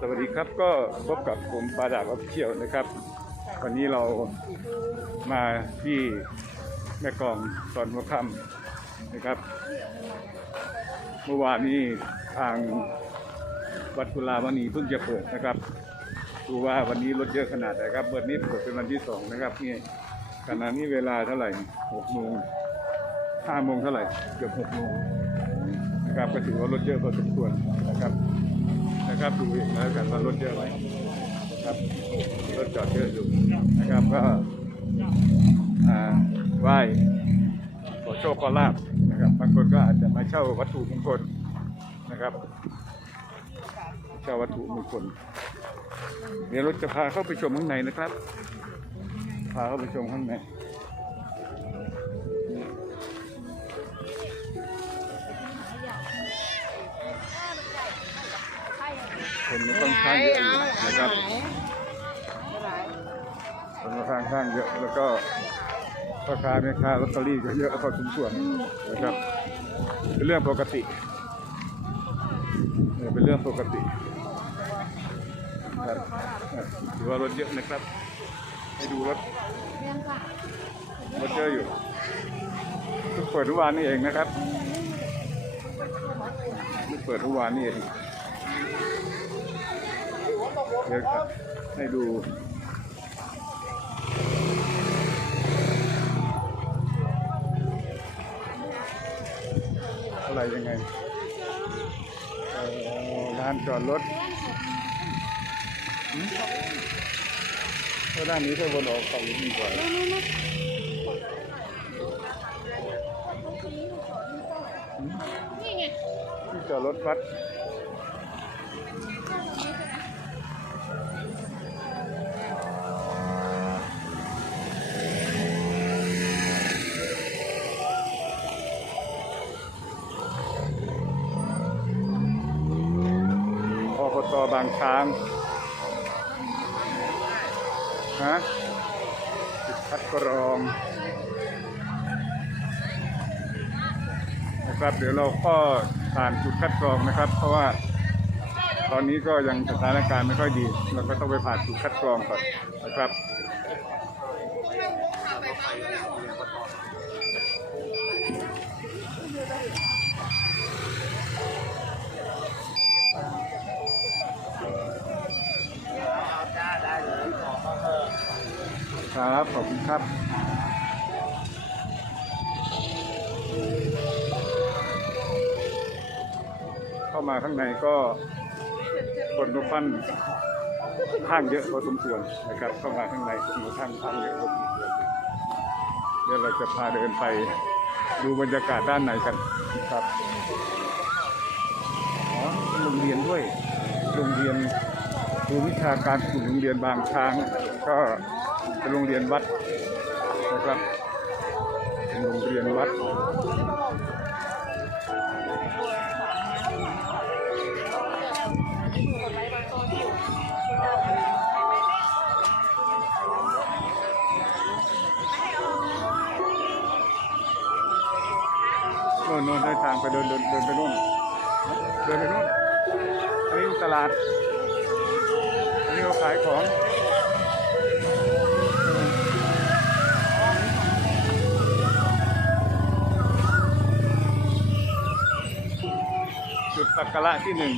สวัสดีครับก็พบกับผมปาดาบอฟเชียวนะครับ วันนี้เรามาที่แม่กองตอนหัวค่ำนะครับ เมื่อวานนี้ทางวัดกุลามณีเพิ่งจะเปิดนะครับดูว่าวันนี้รถเยอะขนาดไหนครับเปิดนี้เปิดเป็นวันที่สองนะครับนี่ขณะนี้เวลาเท่าไหร่หกโมงห้าโมงเท่าไหร่เกือบหกโมงนะครับก็ถือว่ารถเยอะพอสมควรนะครับ นะครับดูเองแล้วกันว่ารถเยอะไหมครับรถจอดเยอะอยู่นะครับก็อ่าไหว้ขอโชคขอลาบนะครับบางคนก็อาจจะมาเช่าวัตถุมงคลนะครับ เช่าวัตถุมงคลเดี๋ยวรถจะพาเข้าไปชมข้างในนะครับ พาเข้าไปชมข้างใน คนมันค่อนข้างเยอะอยู่นะครับคนค่อนข้างเยอะแล้วก็พ่อค้าแม่ค้าลอตเตอรี่ก็เยอะพอสมควรนะครับ เป็นเรื่องปกติเนี่ยเป็นเรื่องปกติถือว่ารถเยอะนะครับ ให้ดูรถรถเยอะอยู่เพิ่งเปิดทุกวันนี่เองนะครับเพิ่งเปิดทุกวันนี่เอง เดี๋ยวครับให้ดูอะไรยังไงเอ่อลานจอดรถหืมถ้าด้านนี้ถ้าวนออกฝั่งนี้ดีกว่าหืมที่จอดรถวัด บางช้างฮะจุดคัดกรองนะครับเดี๋ยวเราก็ผ่านจุดคัดกรองนะครับ เพราะว่าตอนนี้ก็ยังสถานการณ์ไม่ค่อยดี เราก็ต้องไปผ่านจุดคัดกรองก่อนนะครับ ครับขอบคุณครับเข้ามาข้างในก็คนก็ฟันข้างเยอะพอสมควรนะครับ เข้ามาข้างในคนข้างข้างเยอะพอสมควรเดี๋ยวเราจะพาเดินไปดูบรรยากาศด้านในกันครับอ๋อโรงเรียนด้วยโรงเรียนดูวิชาการกลุ่มโรงเรียนบางช้าง ก็เป็นโรงเรียนวัดนะครับเป็นโรงเรียนวัดโน่นโน่นได้ทางไปเดินเดินเดินไปโน่นเดินไปโน่นอันนี้ตลาดอันนี้เขาขายของ กการะที่หนึ่ง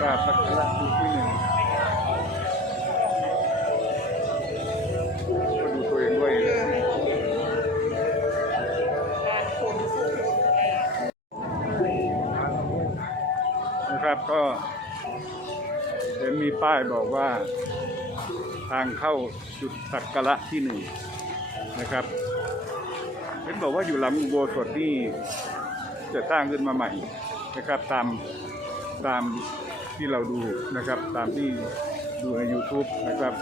กราบสักการะที่หนึ่งก็ดูตัวเองด้วยนะครับก็เห็นมีป้ายบอกว่าทางเข้าจุดสักการะที่หนึ่งนะครับ ห็นบอกว่าอยู่หลังอุโบสถนี่จะสร้างขึ้นมาใหม่นะครับ ตามตามที่เราดูนะครับ ตามที่ดูใน YouTube นะครับ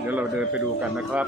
เดี๋ยวเราเดินไปดูกันนะครับ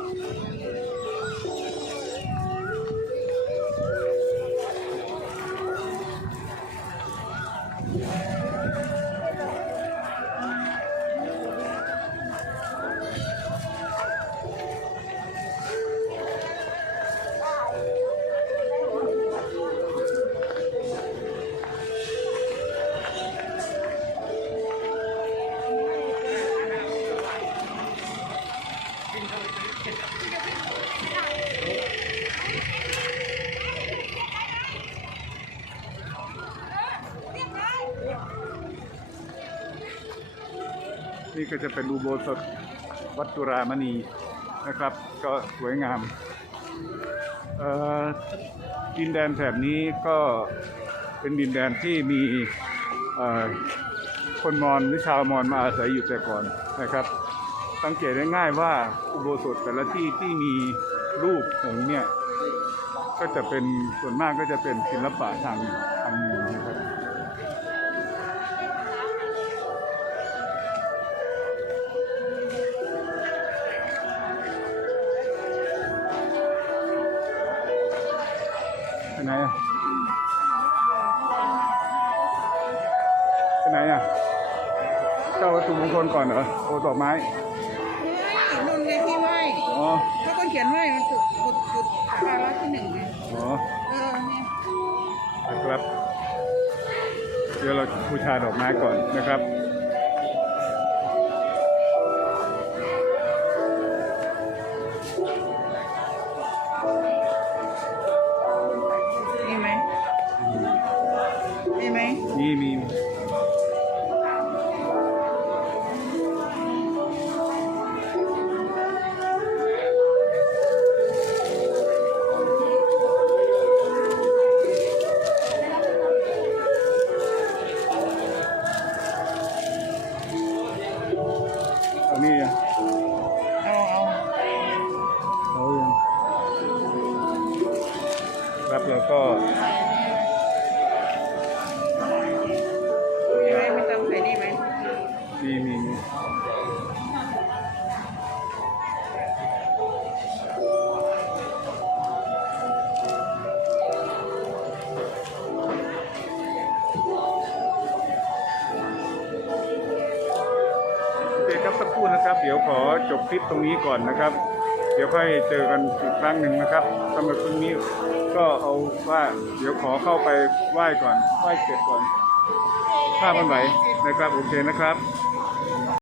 นี่ก็จะเป็นอุโบสถวัดจุรามณีนะครับ ก็สวยงามเอ่อดินแดนแถบนี้ก็เป็นดินแดนที่มีคนมอญหรือชาวมอญมาอาศัยอยู่แต่ก่อนนะครับ สังเกตได้ง่ายว่าอุโบสถแต่ละที่ที่มีรูปหงเนี่ยก็จะเป็นส่วนมากก็จะเป็นศิลปะทางทางมอญ ไปไหนอะไปไหนอะเจ้าวัตถุมงคลก่อนเหรอโอดอกไม้นุ่นไงที่ไหว้อ๋อเขาก็เขียนไว้มันจุดจุดจุดภาวะที่หนึ่งไงอ๋อเออเนี่ยนะครับ เดี๋ยวเราบูชาดอกไม้ก่อนนะครับ แล้วก็มีไหมไม่ต้องใส่นี่ไหมมีมีมีโอเคครับสักครู่นะครับ เดี๋ยวขอจบคลิปตรงนี้ก่อนนะครับ เดี๋ยวค่อยเจอกันอีกครั้งหนึ่งนะครับสำหรับคลิปนี้ ก็เอาว่าเดี๋ยวขอเข้าไปไหว้ก่อนไหว้เสร็จก่อนข้ามันไหวนะครับ โอเคนะครับ